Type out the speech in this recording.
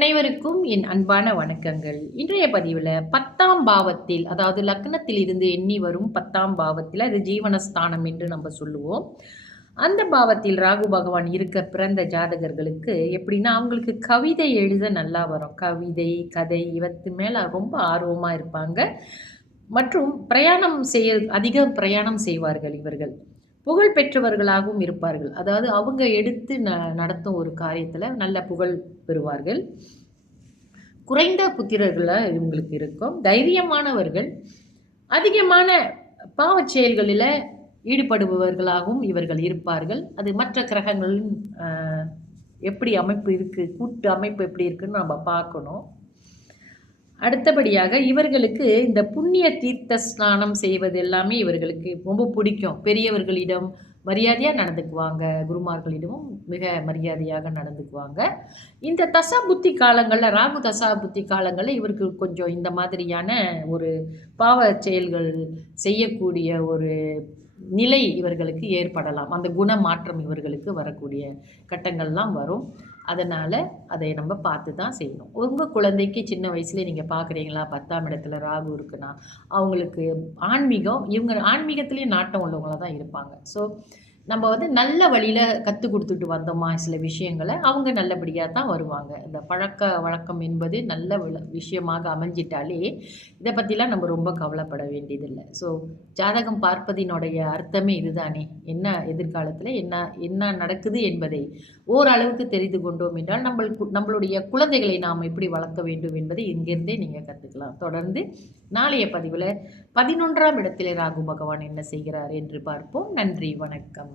அனைவருக்கும் என் அன்பான வணக்கங்கள். இன்றைய பதிவில் 10ஆம் பாவத்தில், அதாவது லக்னத்தில் இருந்து எண்ணி வரும் 10ஆம் பாவத்தில், அது ஜீவனஸ்தானம் என்று நம்ம சொல்லுவோம். அந்த பாவத்தில் ராகு பகவான் இருக்க பிறந்த ஜாதகர்களுக்கு எப்படின்னா, அவங்களுக்கு கவிதை எழுத நல்லா வரும். கவிதை, கதை இவத்து மேலே ரொம்ப ஆர்வமாக இருப்பாங்க. மற்றும் அதிக பிரயாணம் செய்வார்கள் இவர்கள். புகழ் பெற்றவர்களாகவும் இருப்பார்கள். அதாவது அவங்க எடுத்து நடத்தும் ஒரு காரியத்தில் நல்ல புகழ் பெறுவார்கள். குறைந்த புத்திரர்களாக இவங்களுக்கு இருக்கும். தைரியமானவர்கள், அதிகமான பாவச் செயல்களில் ஈடுபடுபவர்களாகவும் இவர்கள் இருப்பார்கள். அது மற்ற கிரகங்களின் எப்படி அமைப்பு இருக்குது, கூட்டு அமைப்பு எப்படி இருக்குன்னு நம்ம பார்க்கணும். அடுத்தபடியாக இவர்களுக்கு இந்த புண்ணிய தீர்த்த ஸ்நானம் செய்வது எல்லாமே இவர்களுக்கு ரொம்ப பிடிக்கும். பெரியவர்களிடம் மரியாதையாக நடந்துக்குவாங்க, குருமார்களிடமும் மிக மரியாதையாக நடந்துக்குவாங்க. இந்த தசா புத்தி காலங்களில், ராகு தசா புத்தி காலங்களில் இவருக்கு கொஞ்சம் இந்த மாதிரியான ஒரு பாவ செயல்கள் செய்யக்கூடிய ஒரு நிலை இவர்களுக்கு ஏற்படலாம். அந்த குண மாற்றம் இவர்களுக்கு வரக்கூடிய கட்டங்கள்லாம் வரும். அதனால் அதை நம்ம பார்த்து தான் செய்யணும். உங்கள் குழந்தைக்கு சின்ன வயசுலேயே நீங்கள் பார்க்குறீங்களா 10ஆம் இடத்துல ராகு இருக்குன்னா, அவங்களுக்கு இவங்க ஆன்மீகத்துலேயும் நாட்டம் உள்ளவங்களாக தான் இருப்பாங்க. ஸோ நம்ம நல்ல வழியில் கற்றுக் கொடுத்துட்டு வந்தோமா சில விஷயங்களை, அவங்க நல்லபடியாக தான் வருவாங்க. இந்த பழக்க வழக்கம் என்பது நல்ல விஷயமாக அமைஞ்சிட்டாலே இதை பற்றிலாம் நம்ம ரொம்ப கவலைப்பட வேண்டியதில்லை. ஸோ ஜாதகம் பார்ப்பதினுடைய அர்த்தமே இதுதானே. என்ன எதிர்காலத்தில் என்ன நடக்குது என்பதை ஓரளவுக்கு தெரிந்து கொண்டோம் என்றால் நம்மளுடைய குழந்தைகளை நாம் எப்படி வளர்க்க வேண்டும் என்பதை இங்கிருந்தே நீங்கள் கற்றுக்கலாம். தொடர்ந்து நாளைய பதிவில் 11ஆம் இடத்திலே ராகு பகவான் என்ன செய்கிறார் என்று பார்ப்போம். நன்றி, வணக்கம்.